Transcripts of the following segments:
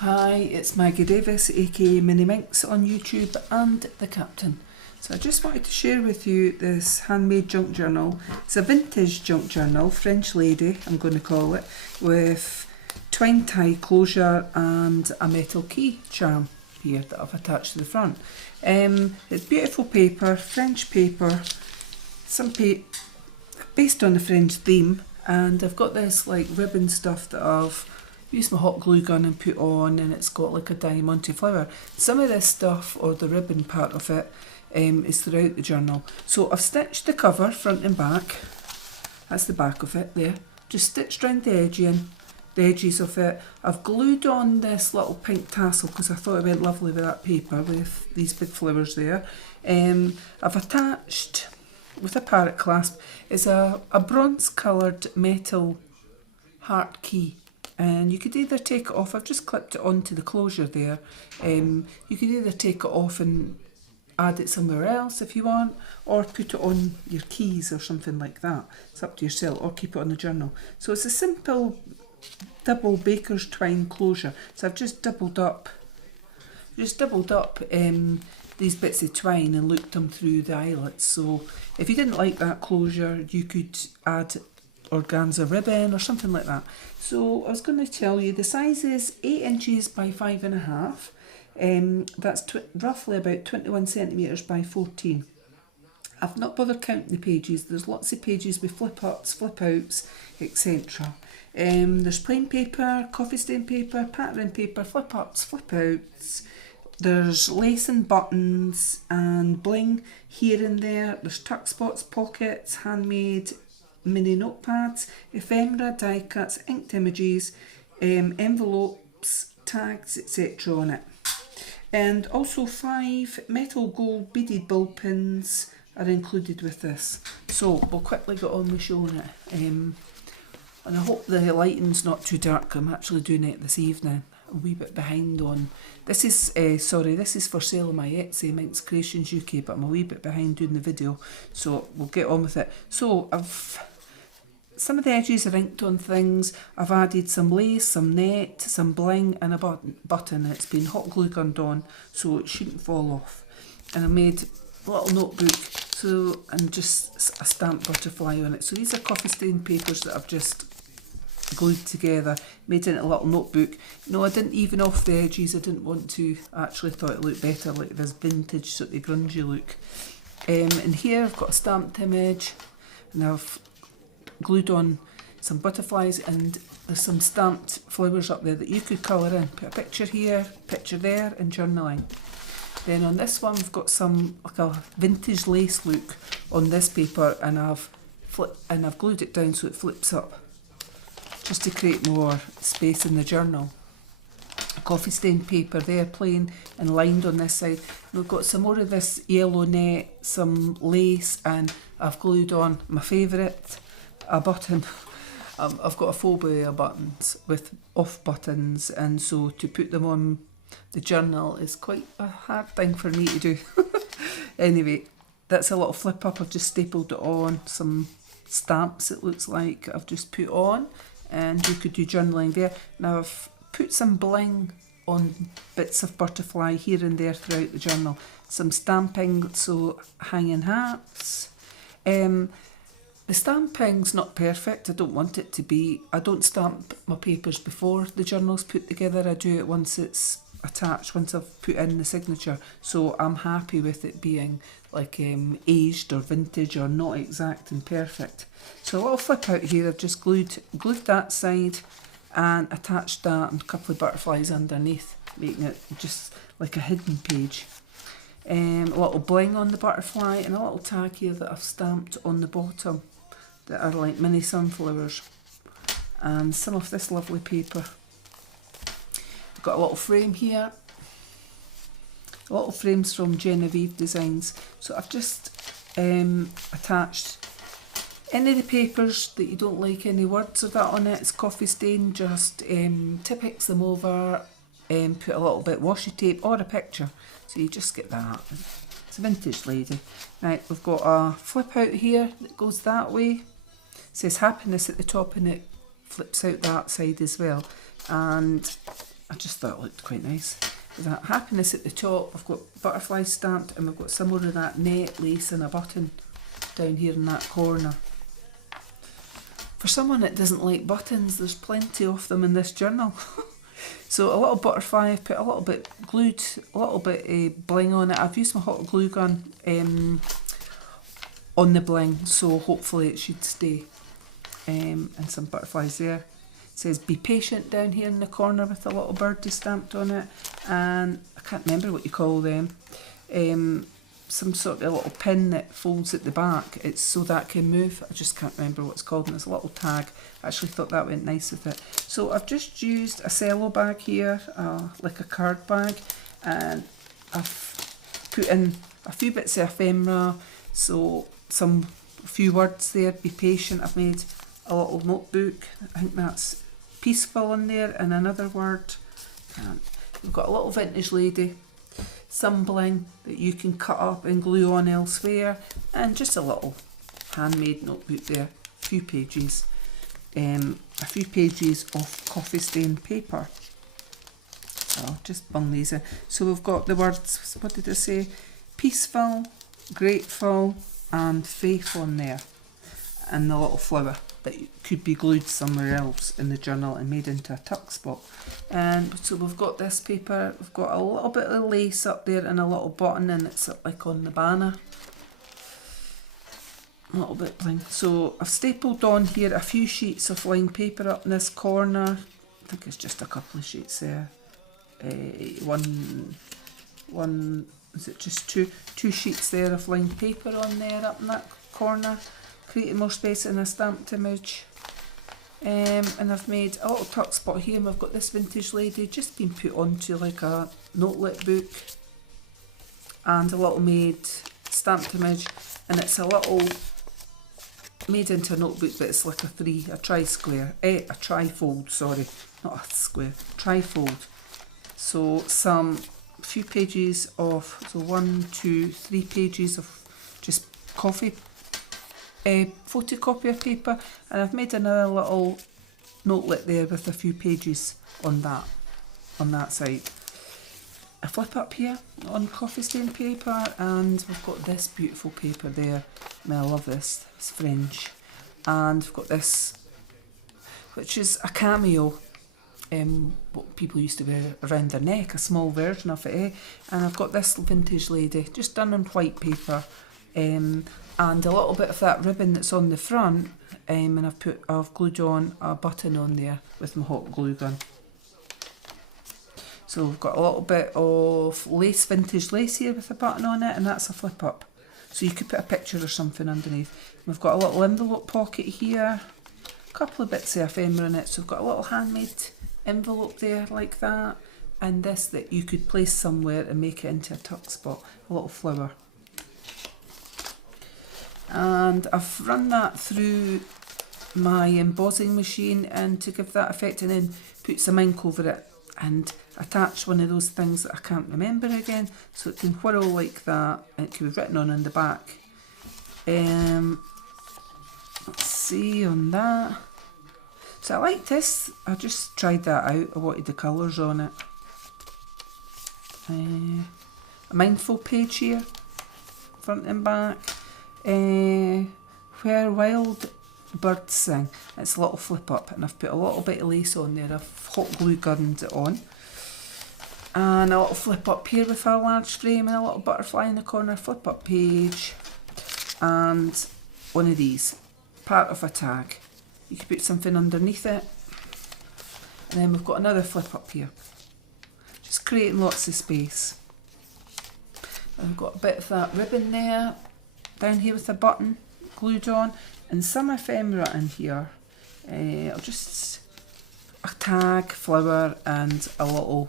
Hi, it's Maggie Davis, aka Mini Minx on YouTube and the Captain. So I just wanted to share with you this handmade junk journal. It's a vintage junk journal, French lady I'm going to call it, with twine tie closure and a metal key charm here that I've attached to the front. It's beautiful paper, French paper, based on the French theme, and I've got this like ribbon stuff that I've used my hot glue gun and put on, and it's got like a diamante flower. Some of this stuff, or the ribbon part of it, is throughout the journal. So I've stitched the cover front and back. That's the back of it there. Just stitched around the edges of it. I've glued on this little pink tassel because I thought it went lovely with that paper with these big flowers there. I've attached with a parrot clasp is a bronze coloured metal heart key. And you could either take it off, I've just clipped it onto the closure there. You could either take it off and add it somewhere else if you want, or put it on your keys or something like that. It's up to yourself, or keep it on the journal. So it's a simple double baker's twine closure. So I've just doubled up these bits of twine and looped them through the eyelets. So if you didn't like that closure, you could add organza ribbon or something like that. So I was going to tell you the size is 8 inches by 5.5. That's roughly about 21 centimetres by 14. I've not bothered counting the pages. There's lots of pages with flip ups, flip outs, etc. There's plain paper, coffee stain paper, pattern paper, flip ups, flip outs. There's lace and buttons and bling here and there. There's tuck spots, pockets, handmade, mini notepads, ephemera, die cuts, inked images, envelopes, tags, etc. on it. And also 5 metal gold beaded ball pins are included with this. So we'll quickly get on with showing it. And I hope the lighting's not too dark. I'm actually doing it this evening. A wee bit behind on. This is for sale on my Etsy, MinxCreationsUK, but I'm a wee bit behind doing the video. So we'll get on with it. So some of the edges are inked on things. I've added some lace, some net, some bling and a button. It's been hot glue gunned on so it shouldn't fall off. And I made a little notebook and just a stamped butterfly on it. So these are coffee stain papers that I've just glued together, made into a little notebook. No, I didn't even off the edges. I didn't want to. I actually thought it looked better like this vintage sort of grungy look. And here I've got a stamped image, and I've glued on some butterflies, and there's some stamped flowers up there that you could colour in. Put a picture here, picture there, and journaling. Then on this one we've got some like a vintage lace look on this paper, and I've glued it down so it flips up, just to create more space in the journal. Coffee stained paper there, plain and lined on this side. We've got some more of this yellow net, some lace, and I've glued on my favourite, a button. I've got a phobia of buttons with off buttons, and so to put them on the journal is quite a hard thing for me to do. Anyway, that's a little flip up. I've just stapled it on. Some stamps it looks like I've just put on, and you could do journaling there. Now I've put some bling on bits of butterfly here and there throughout the journal. Some stamping, so hanging hats. The stamping's not perfect. I don't want it to be. I don't stamp my papers before the journal's put together. I do it once it's attached, once I've put in the signature. So I'm happy with it being like aged or vintage or not exact and perfect. So a little flip out here. I've just glued that side and attached that and a couple of butterflies underneath, making it just like a hidden page. A little bling on the butterfly and a little tag here that I've stamped on the bottom that are like mini sunflowers, and some of this lovely paper. I've got a little frame here, a little frames from Genevieve Designs. So I've just attached any of the papers that you don't like any words or that on it. It's coffee stain, just Tipp-Ex them over, put a little bit washi tape or a picture, so you just get that. It's a vintage lady. Right, we've got a flip out here that goes that way. It says happiness at the top, and it flips out that side as well. And I just thought it looked quite nice. With that happiness at the top, I've got butterflies stamped, and we've got some more of that net lace and a button down here in that corner. For someone that doesn't like buttons, there's plenty of them in this journal. So a little butterfly, I've put a little bit glued, a little bit bling on it. I've used my hot glue gun on the bling, so hopefully it should stay. And some butterflies there. It says be patient down here in the corner with a little birdie stamped on it, and I can't remember what you call them. Some sort of little pin that folds at the back. It's so that can move. I just can't remember what it's called, and it's a little tag. I actually thought that went nice with it. So I've just used a cello bag here, like a card bag, and I've put in a few bits of ephemera, so a few words there, be patient. I've made a little notebook, I think that's peaceful in there, and another word. We've got a little vintage lady, some bling that you can cut up and glue on elsewhere, and just a little handmade notebook there, a few pages of coffee stained paper. So I'll just bung these in. So we've got the words, what did I say? Peaceful, grateful and faith on there, and the little flower that could be glued somewhere else in the journal and made into a tuck spot. And so we've got this paper, we've got a little bit of lace up there and a little button, and it's like on the banner. A little bit bling. So I've stapled on here a few sheets of lined paper up in this corner. I think it's just a couple of sheets there. One, is it just two sheets there of lined paper on there up in that corner. Creating more space in a stamped image. And I've made a little tuck spot here, and we've got this vintage lady just been put onto like a notelet book, and a little made stamped image, and it's a little made into a notebook, but it's like a trifold, sorry, not a square, trifold. So a few pages of, so 1, 2, 3 pages of just coffee photocopier paper, and I've made another little notelet there with a few pages on that side. A flip up here on coffee stained paper, and we've got this beautiful paper there, and I love this, it's French, and we've got this, which is a cameo, what people used to wear around their neck, a small version of it, and I've got this vintage lady just done on white paper, and a little bit of that ribbon that's on the front, and I've glued on a button on there with my hot glue gun. So we've got a little bit of lace, vintage lace here with a button on it, and that's a flip up. So you could put a picture or something underneath. We've got a little envelope pocket here, a couple of bits of ephemera in it, so we've got a little handmade envelope there like that, and this that you could place somewhere and make it into a tuck spot, a little flower. And I've run that through my embossing machine, and to give that effect, and then put some ink over it and attach one of those things that I can't remember again, so it can whirl like that, and it can be written on in the back. Let's see on that. So I like this, I just tried that out, I wanted the colours on it. A mindful page here, front and back. Where wild birds sing, it's a little flip up, and I've put a little bit of lace on there, I've hot glue gunned it on, and a little flip up here with a large frame and a little butterfly in the corner, flip up page, and one of these, part of a tag. You could put something underneath it, and then we've got another flip up here, just creating lots of space. And we've got a bit of that ribbon there, down here with a button glued on, and some ephemera in here. Just a tag, flower, and a little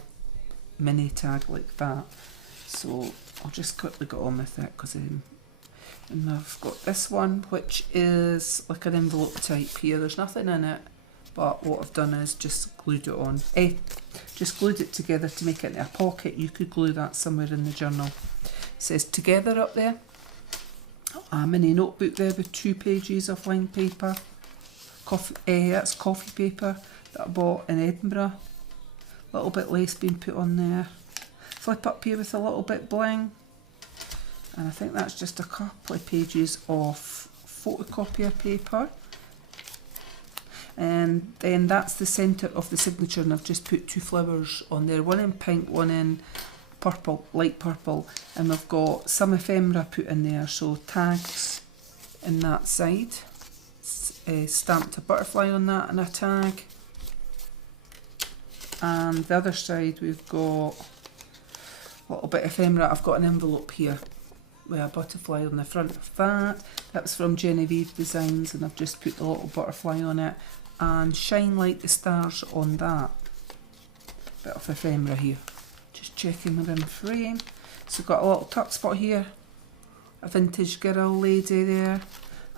mini tag like that. So I'll just quickly get on with it, because and I've got this one, which is like an envelope type here. There's nothing in it, but what I've done is just glued it on. Just glued it together to make it into a pocket. You could glue that somewhere in the journal. It says together up there. A mini notebook there with 2 pages of lined paper. That's coffee paper that I bought in Edinburgh. little bit lace being put on there. Flip up here with a little bit bling. And I think that's just a couple of pages of photocopier paper. And then that's the centre of the signature, and I've just put 2 flowers on there, one in pink, one in purple, light purple, and we've got some ephemera put in there, so tags in that side, stamped a butterfly on that and a tag, and the other side we've got a little bit of ephemera. I've got an envelope here with a butterfly on the front of that. That was from Genevieve Designs, and I've just put the little butterfly on it, and shine like the stars on that bit of ephemera here. Just checking we're in frame. So got a little tuck spot here, a vintage girl lady there,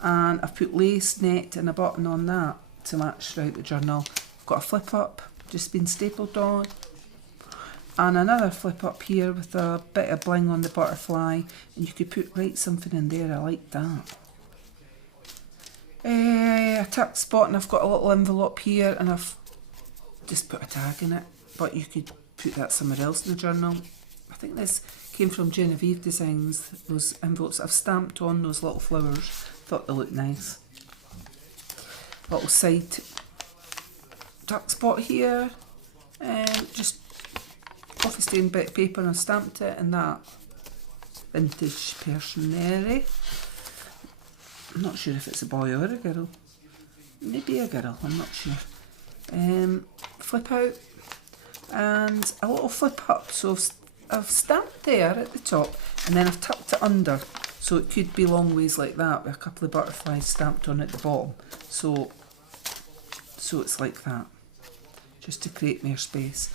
and I've put lace, net and a button on that to match throughout the journal. I've got a flip up just been stapled on, and another flip up here with a bit of bling on the butterfly, and you could write something in there. I like that. A tuck spot, and I've got a little envelope here, and I've just put a tag in it, but you could put that somewhere else in the journal. I think this came from Genevieve Designs, those envelopes. I've stamped on those little flowers, thought they looked nice. Little side tuck spot here, and just coffee stain bit of paper, and I've stamped it in that vintage person there. I'm not sure if it's a boy or a girl. Maybe a girl, I'm not sure. Flip out and a little flip up. So I've stamped there at the top, and then I've tucked it under. So it could be long ways like that with a couple of butterflies stamped on at the bottom. So it's like that, just to create more space.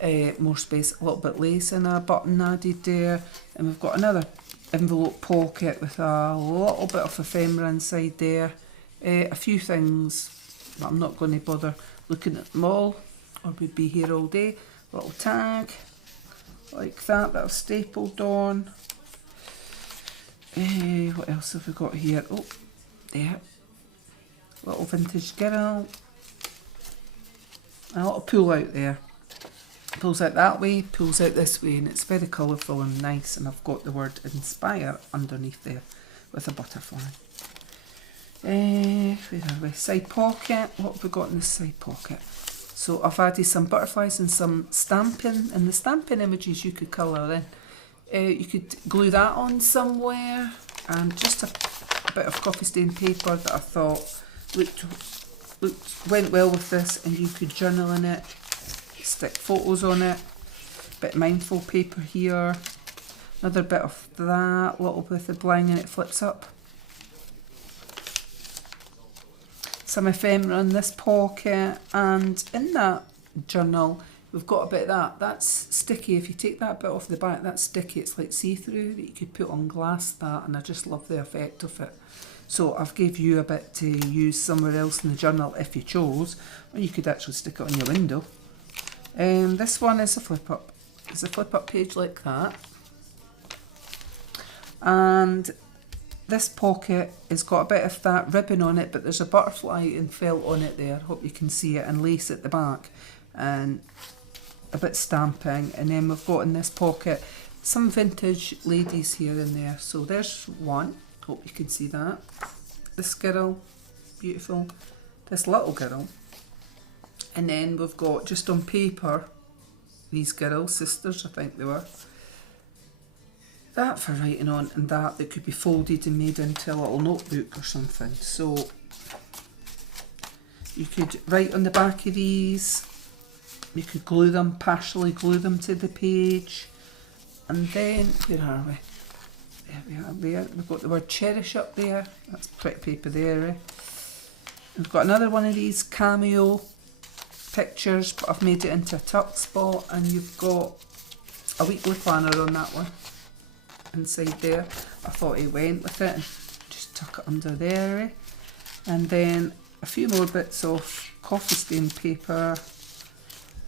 A little bit lace and a button added there, and we've got another envelope pocket with a little bit of ephemera inside there. A few things, but I'm not going to bother looking at them all, or we'd be here all day. Little tag like that I've stapled on. What else have we got here? Oh, there, little vintage girl, a little pull out there. Pulls out that way, pulls out this way, and it's very colourful and nice, and I've got the word inspire underneath there with a butterfly. Where are we? Side pocket. What have we got in this side pocket? So I've added some butterflies and some stamping, and the stamping images you could colour in. You could glue that on somewhere, and just a bit of coffee stain paper that I thought went well with this, and you could journal in it. Stick photos on it, bit of mindful paper here, another bit of that, little bit of bling, and it flips up. Some ephemera in this pocket, and in that journal we've got a bit of that. That's sticky. If you take that bit off the back, that's sticky. It's like see-through that you could put on glass, that, and I just love the effect of it. So I've gave you a bit to use somewhere else in the journal if you chose, or you could actually stick it on your window. This one is a flip up. It's a flip up page like that, and this pocket has got a bit of that ribbon on it, but there's a butterfly and felt on it there. Hope you can see it, and lace at the back, and a bit stamping. And then we've got in this pocket some vintage ladies here and there. So there's one. Hope you can see that. This girl, beautiful. This little girl. And then we've got, just on paper, these girls, sisters I think they were. That for writing on, and that could be folded and made into a little notebook or something. So you could write on the back of these, you could glue them, partially glue them to the page. And then, where are we? There we are, there. We've got the word cherish up there. That's pretty paper there. We've got another one of these cameo pictures, but I've made it into a tuck spot, and you've got a weekly planner on that one inside there. I thought he went with it, and just tuck it under there. And then a few more bits of coffee stain paper.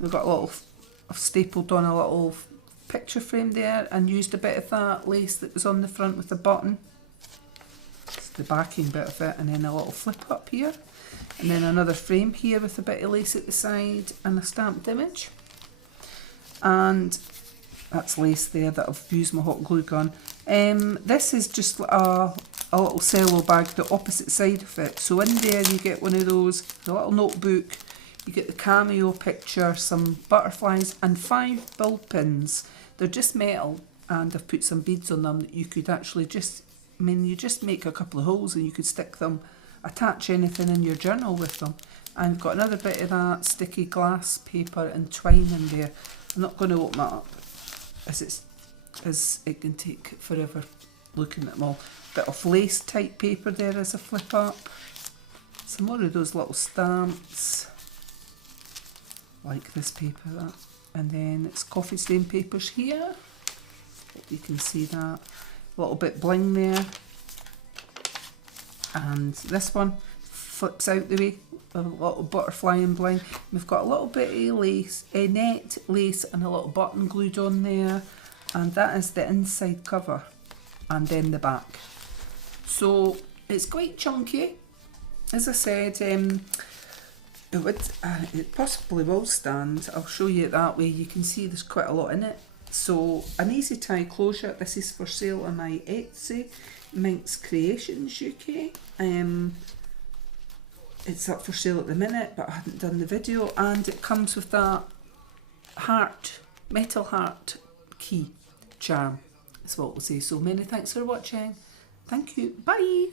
We've got a little, I've stapled on a little picture frame there, and used a bit of that lace that was on the front with the button. It's the backing bit of it, and then a little flip up here. And then another frame here with a bit of lace at the side, and a stamped image. and that's lace there that I've used my hot glue gun. This is just a little cello bag, the opposite side of it. So in there you get one of those, a little notebook, you get the cameo picture, some butterflies and 5 bill pins. They're just metal and I've put some beads on them that you could actually just, I mean, you just make a couple of holes and you could stick them, attach anything in your journal with them. And I've got another bit of that sticky glass paper and twine in there. I'm not going to open that up as it can take forever looking at them all. Bit of lace type paper there as a flip up. Some more of those little stamps, like this paper, that. And then it's coffee stain papers here. You can see that. A little bit bling there. And this one flips out the way, a little butterfly and bling. We've got a little bit of lace, a net lace and a little button glued on there. And that is the inside cover. And then the back. So it's quite chunky. As I said, it possibly will stand. I'll show you it that way. You can see there's quite a lot in it. So an easy tie closure. This is for sale on my Etsy, MinxCreationsUK. It's up for sale at the minute, but I hadn't done the video. And it comes with that heart, metal heart key charm. That's what we'll say. So many thanks for watching. Thank you. Bye.